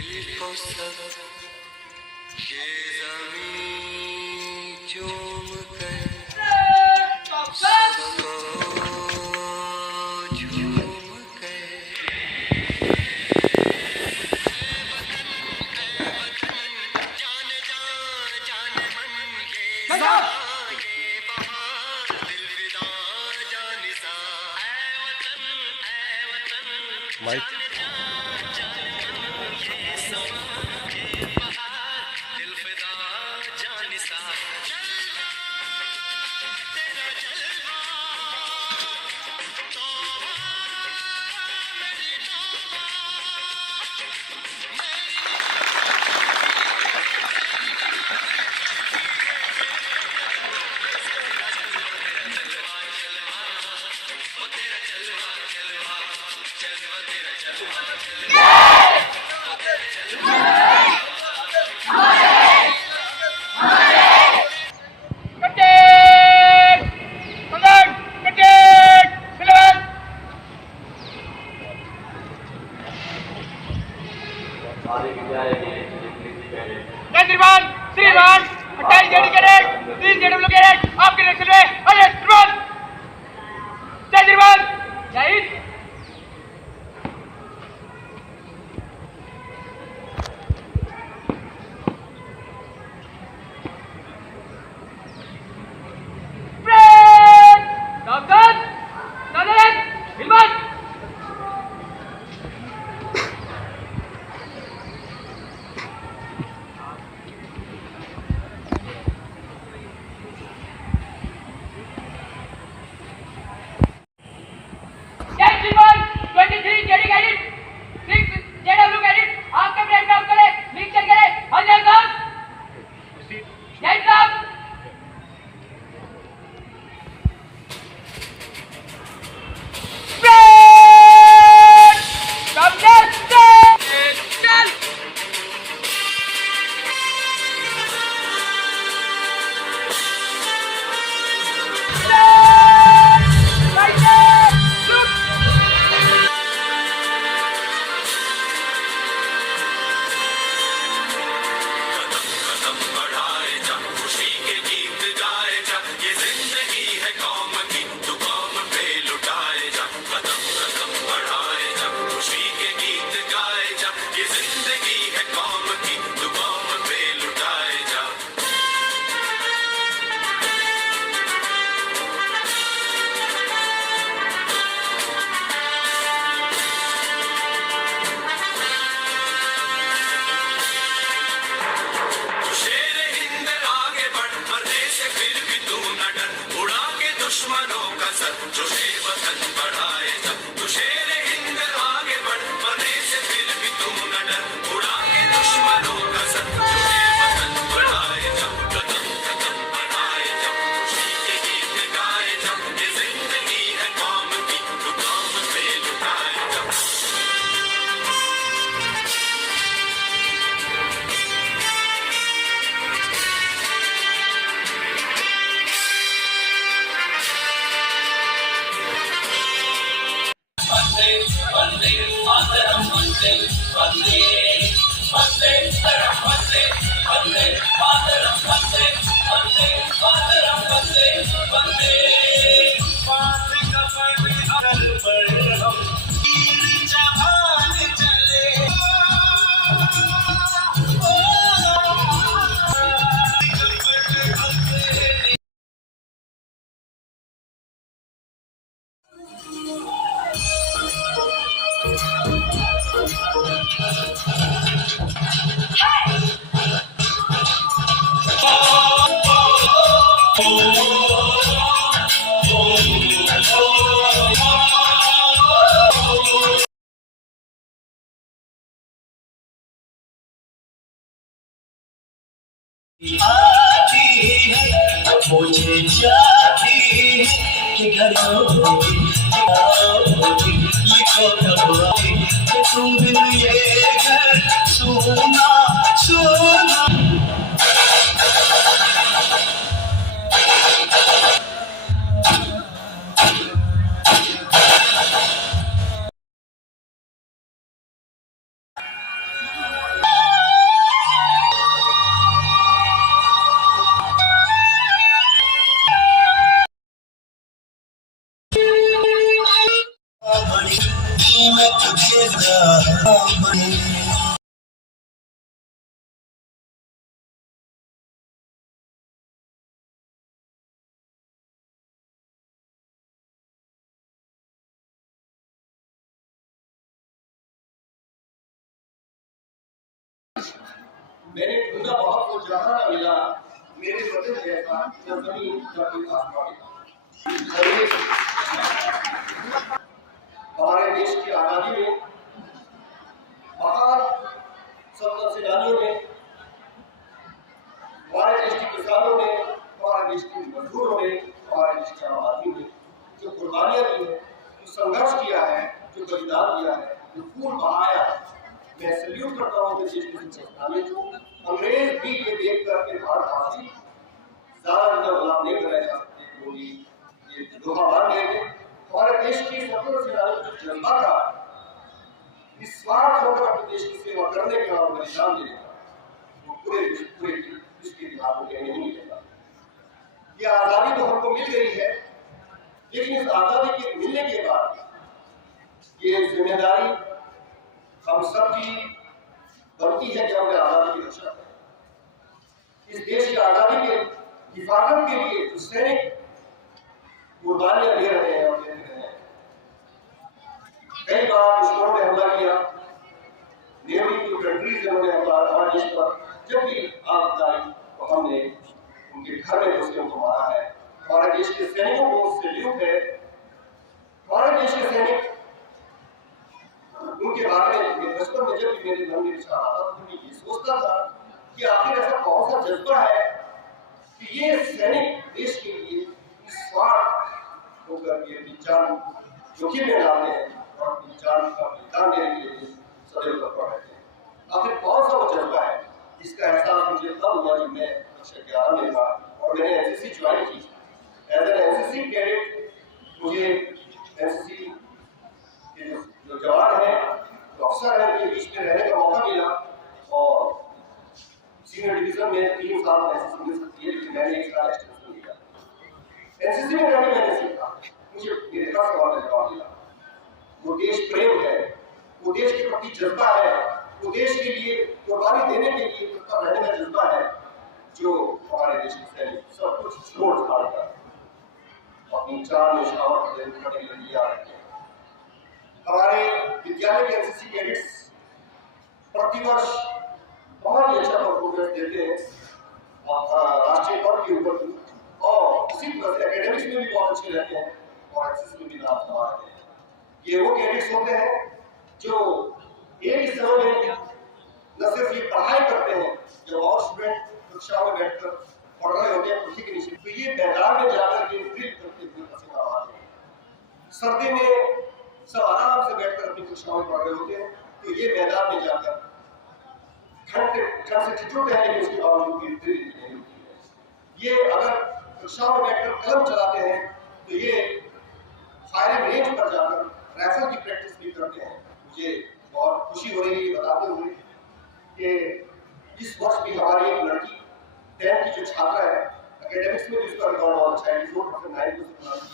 दिल को सब ये ज़मीं चूम कर सबको झूम कर जाने जा जाने मन ये बहार दिल फिदा जानिसा ऐ वतन जाने जा जाने मन ये समा ये बहार दिल फिदा जानिसा जलवा तेरा जलवा तौबा मेरी तौबा श्रीमान श्रीमान 28 जेडी कैडेट 30 जेडब्ल्यू कैडेट आपके रिएक्शन में अरे श्रीमान जय श्रीमान जय हिंद सावधान सावधान हिलमत दुश्मनों का सर जो शेर वतन बढ़ाए जब तू शेर हिंद आगे बढ़ मरने से फिर भी तू न डर उड़ा के दुश्मनों का सर जो शेर वतन बढ़ाए जब कदम कदम बढ़ाए जब खुशी के गीत गाए जब ये जिंदगी है कौम की तू कौम पे लुटाए जब वंदे मातरम वंदे वंदे वंदे वंदे वंदे मातरम वंदे वंदे मातरम वंदे वंदे पास कफन अरल पर हम वीर जवान चले आती है मुझे जाती है कि घर लिखो कब आई कि तुम बिन ये घर सोना सोना मैंने ढूंढा बहुत को जहां न मिला, मेरे वतन जैसा न जमीन न कोई आसमान मिला। हमारे देश की आजादी में महान स्वतंत्रता सेनानियों ने, हमारे देश के किसानों ने, हमारे देश के मजदूरों ने, हमारे देश के आम आदमी ने जो कुर्बानियां दी है, जो संघर्ष किया है, जो बलिदान दिया है, जो खून बहाया है, मैं सल्यूट करता हूँ देश के सेनानियों को। अंग्रेज भी ये देख करके भारतवासी ज्यादा गुलाम नहीं बनाए जा सकते, क्योंकि ये दोहा मान गए थे। हमारे देश की स्वतंत्रता सेनानियों का जो जज्बा था, निस्वार्थ होकर अपने देश की सेवा करने का और बलिदान देने का, वो पूरे इसके दिमाग में नहीं मिलेगा। ये आजादी तो हमको मिल गई है, लेकिन इस आजादी के मिलने के बाद ये जिम्मेदारी हम सबकी बनती है कि हमने आजादी की रक्षा करें। इस देश की आजादी के हिफाजत के लिए जो सैनिक कुर्बानियां दे रहे हैं और देते रहे हैं। कई बार दुश्मनों ने हमला किया, नेबरिंग कंट्रीज ने हमारे देश पर जब भी आग आई तो हमने उनके घर में घुस के उनको मारा है। हमारे देश के सैनिकों को सैल्यूट है। हमारे देश के सैनिक, उनके बारे में बचपन में जब भी मेरे मन में विचार आता था तो मैं ये सोचता था कि आखिर ऐसा कौन सा जज्बा है कि ये सैनिक देश के लिए निस्वार्थ होकर के अपनी जान जोखिम में डालते हैं और अपनी जान का बलिदान देने के लिए सदैव तत्पर रहते हैं। आखिर कौन सा वो जज्बा है जिसका एहसास मुझे तब हुआ जब मैं कक्षा 11 में था और मैंने एनसीसी ज्वाइन की। एज एन एनसीसी कैडेट मुझे एनसीसी के जो जवान हैं, जो अफसर हैं, उनके बीच में रहने का मौका मिला और सीनियर डिवीजन में 3 साल एनसीसी मिल सकती है, लेकिन मैंने 1 साल एक्सटेंशन लिया। एनसीसी में रहने मैंने सीखा, मुझे मेरे 10 सवाल का जवाब मिला। वो देश प्रेम है, वो देश के प्रति जज्बा है, वो देश के लिए कुर्बानी देने के लिए तत्पर रहने का जज्बा है, जो हमारे देश के सैनिक सब कुछ छोड़ छाड़ कर अपनी जान निछावर करने के लिए तैयार रहते हैं। हमारे विद्यालय के एनसीसी कैडेट्स प्रतिवर्ष बहुत ही अच्छा परफॉर्मेंस देते हैं राष्ट्रीय पद के ऊपर और उसी तरह से एकेडमिक्स में भी बहुत अच्छे रहते हैं और एनसीसी में भी नाम कमा रहे हैं। ये वो कैडेट्स होते हैं जो एक ही समय में न सिर्फ ये पढ़ाई करते हैं, जब और स्टूडेंट कक्षा में बैठकर पढ़ रहे होते हैं कुर्सी के नीचे, तो ये मैदान में जाकर के ड्रिल करते हुए पसीना बहाते हैं। सर्दी में सब आराम से बैठकर अपनी कक्षा में पढ़ रहे होते हैं, तो ये मैदान में जाकर ठंड से ठिठुरते हैं, लेकिन उसके बावजूद भी ड्रिल नहीं होती है। ये अगर कक्षा में बैठकर कलम चलाते हैं तो ये फायरिंग रेंज पर जाकर राइफल की प्रैक्टिस भी करते हैं। मुझे बहुत खुशी हो रही है बताते हुए कि इस वर्ष भी हमारी एक लड़की 10th की जो छात्रा है, एकेडमिक्स में भी उसका रिकॉर्ड बहुत अच्छा है, 94%